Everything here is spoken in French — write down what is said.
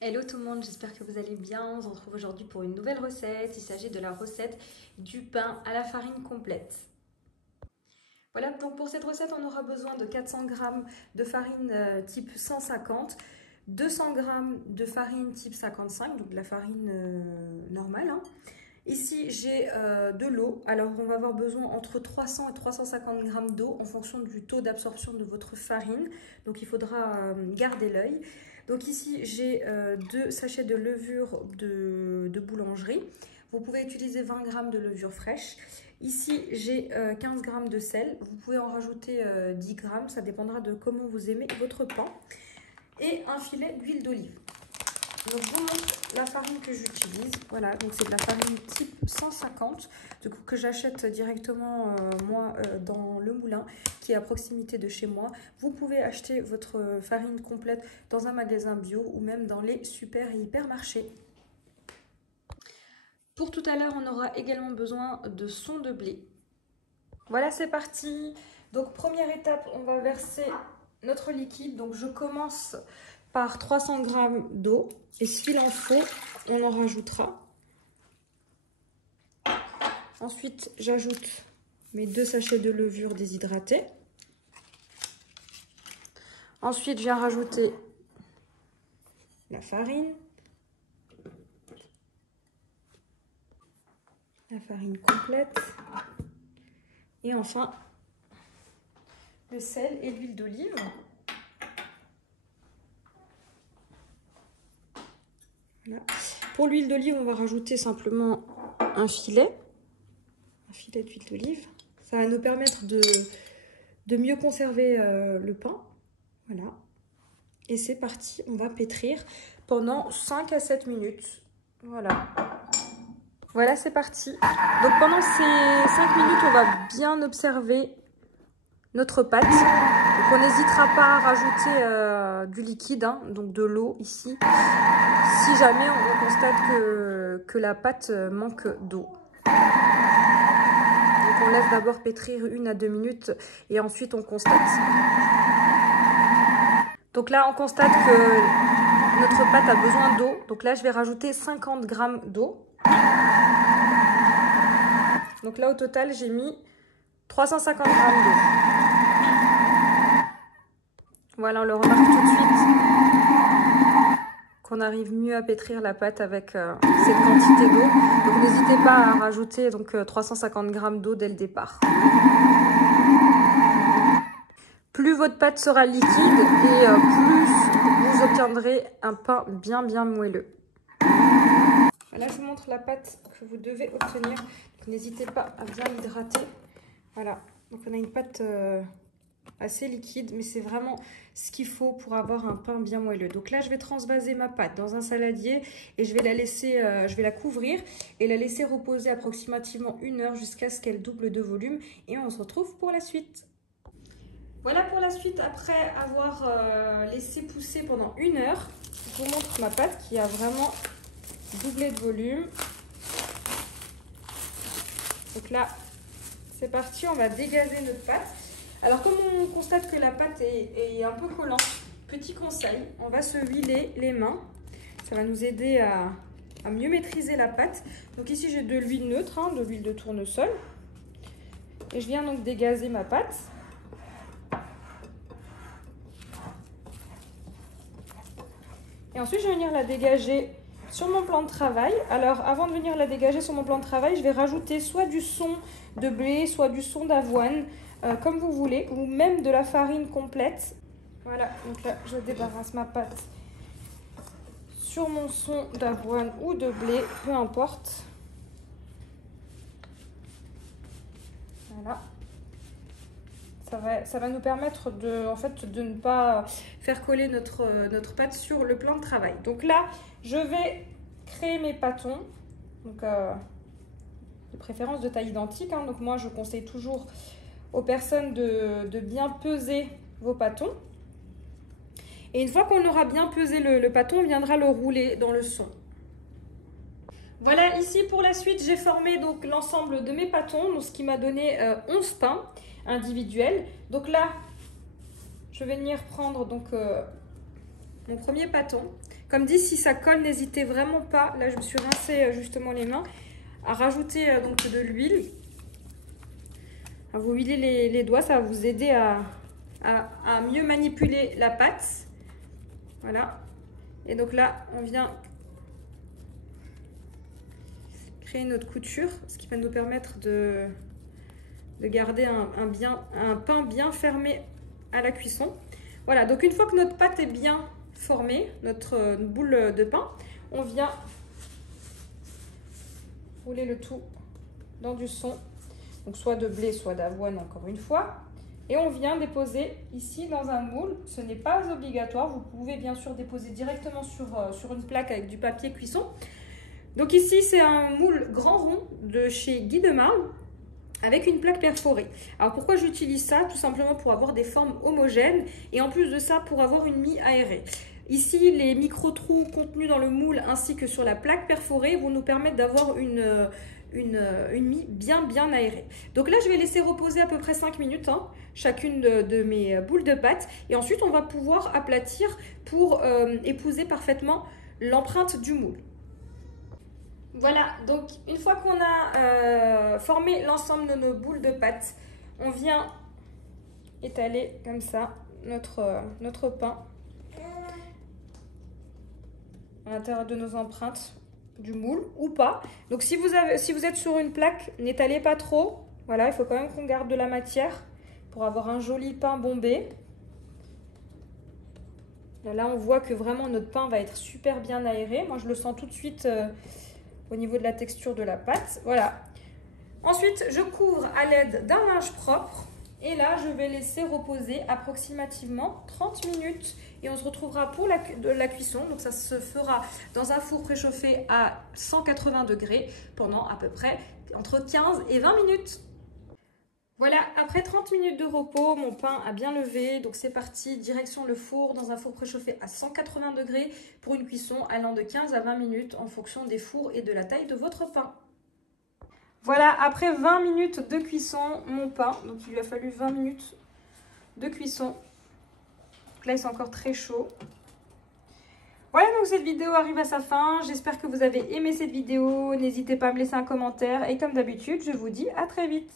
Hello tout le monde, j'espère que vous allez bien. On se retrouve aujourd'hui pour une nouvelle recette. Il s'agit de la recette du pain à la farine complète. Voilà, donc pour cette recette, on aura besoin de 400 g de farine type 150, 200 g de farine type 55, donc de la farine normale. Ici, j'ai de l'eau. Alors, on va avoir besoin entre 300 et 350 g d'eau en fonction du taux d'absorption de votre farine. Donc, il faudra garder l'œil. Donc ici, j'ai 2 sachets de levure de boulangerie. Vous pouvez utiliser 20 g de levure fraîche. Ici, j'ai 15 g de sel. Vous pouvez en rajouter 10 g. Ça dépendra de comment vous aimez votre pain. Et un filet d'huile d'olive. Donc je vous montre la farine que j'utilise. Voilà, donc c'est de la farine type 150, du coup que j'achète directement moi dans le moulin qui est à proximité de chez moi. Vous pouvez acheter votre farine complète dans un magasin bio ou même dans les super et hypermarchés. Pour tout à l'heure, on aura également besoin de son de blé. Voilà, c'est parti. Donc première étape, on va verser notre liquide. Donc je commence par 300 g d'eau et s'il en faut, on en rajoutera. Ensuite, j'ajoute mes 2 sachets de levure déshydratée. Ensuite, je viens rajouter la farine complète et enfin le sel et l'huile d'olive. Voilà. Pour l'huile d'olive, on va rajouter simplement un filet d'huile d'olive. Ça va nous permettre de mieux conserver le pain. Voilà. Et c'est parti, on va pétrir pendant 5 à 7 minutes. Voilà. Voilà, c'est parti. Donc pendant ces 5 minutes, on va bien observer notre pâte. Donc on n'hésitera pas à rajouter du liquide, donc de l'eau ici, si jamais on constate que la pâte manque d'eau. Donc on laisse d'abord pétrir 1 à 2 minutes et ensuite on constate. Donc là on constate que notre pâte a besoin d'eau. Donc là je vais rajouter 50 g d'eau. Donc là au total j'ai mis 350 g d'eau. Voilà, on le remarque tout de suite qu'on arrive mieux à pétrir la pâte avec cette quantité d'eau. Donc n'hésitez pas à rajouter 350 g d'eau dès le départ. Plus votre pâte sera liquide et plus vous obtiendrez un pain bien moelleux. Là je vous montre la pâte que vous devez obtenir. N'hésitez pas à bien l'hydrater. Voilà, donc on a une pâte assez liquide, mais c'est vraiment ce qu'il faut pour avoir un pain bien moelleux. Donc là, je vais transvaser ma pâte dans un saladier et je vais la laisser, je vais la couvrir et la laisser reposer approximativement 1 heure jusqu'à ce qu'elle double de volume. Et on se retrouve pour la suite. Voilà pour la suite, après avoir laissé pousser pendant 1 heure, je vous montre ma pâte qui a vraiment doublé de volume. Donc là, c'est parti, on va dégazer notre pâte. Alors comme on constate que la pâte est un peu collante, petit conseil, on va se huiler les mains. Ça va nous aider à mieux maîtriser la pâte. Donc ici j'ai de l'huile neutre, de l'huile de tournesol. Et je viens donc dégazer ma pâte. Et ensuite je vais venir la dégager sur mon plan de travail. Alors avant de venir la dégager sur mon plan de travail, je vais rajouter soit du son de blé, soit du son d'avoine, comme vous voulez, ou même de la farine complète. Voilà, donc là je débarrasse ma pâte sur mon son d'avoine ou de blé, peu importe. Voilà. Ça va nous permettre de ne pas faire coller notre pâte sur le plan de travail. Donc là, je vais créer mes pâtons, donc de préférence de taille identique. Donc moi, je conseille toujours aux personnes de bien peser vos pâtons. Et une fois qu'on aura bien pesé le pâton, on viendra le rouler dans le son. Voilà, ici pour la suite, j'ai formé donc l'ensemble de mes pâtons, donc ce qui m'a donné 11 pains individuels. Donc là, je vais venir prendre mon premier pâton Comme dit, si ça colle, n'hésitez vraiment pas, là je me suis rincé justement les mains, à rajouter donc de l'huile. À vous huiler les doigts, ça va vous aider à mieux manipuler la pâte. Voilà. Et donc là, on vient créer notre couture, ce qui va nous permettre de garder un pain bien fermé à la cuisson. Voilà, donc une fois que notre pâte est bien formée, notre boule de pain, on vient rouler le tout dans du son, donc soit de blé, soit d'avoine encore une fois. Et on vient déposer ici dans un moule. Ce n'est pas obligatoire, vous pouvez bien sûr déposer directement sur une plaque avec du papier cuisson. Donc ici, c'est un moule grand rond de chez Guy de Marle avec une plaque perforée. Alors pourquoi j'utilise ça? Tout simplement pour avoir des formes homogènes et en plus de ça, pour avoir une mie aérée. Ici, les micro-trous contenus dans le moule ainsi que sur la plaque perforée vont nous permettre d'avoir une mie bien aérée. Donc là, je vais laisser reposer à peu près 5 minutes chacune de mes boules de pâte. Et ensuite, on va pouvoir aplatir pour épouser parfaitement l'empreinte du moule. Voilà, donc une fois qu'on a formé l'ensemble de nos boules de pâte, on vient étaler comme ça notre pain à l'intérieur de nos empreintes du moule ou pas. Donc si vous êtes sur une plaque, n'étalez pas trop. Voilà, il faut quand même qu'on garde de la matière pour avoir un joli pain bombé. Là, on voit que vraiment notre pain va être super bien aéré. Moi, je le sens tout de suite au niveau de la texture de la pâte. Voilà. Ensuite, je couvre à l'aide d'un linge propre. Et là, je vais laisser reposer approximativement 30 minutes. Et on se retrouvera pour la cuisson. Donc, ça se fera dans un four préchauffé à 180 degrés pendant à peu près entre 15 et 20 minutes. Voilà, après 30 minutes de repos, mon pain a bien levé. Donc, c'est parti, direction le four, dans un four préchauffé à 180 degrés pour une cuisson allant de 15 à 20 minutes en fonction des fours et de la taille de votre pain. Voilà, après 20 minutes de cuisson, mon pain, donc il lui a fallu 20 minutes de cuisson. Donc là, il est encore très chaud. Voilà, donc cette vidéo arrive à sa fin. J'espère que vous avez aimé cette vidéo. N'hésitez pas à me laisser un commentaire. Et comme d'habitude, je vous dis à très vite.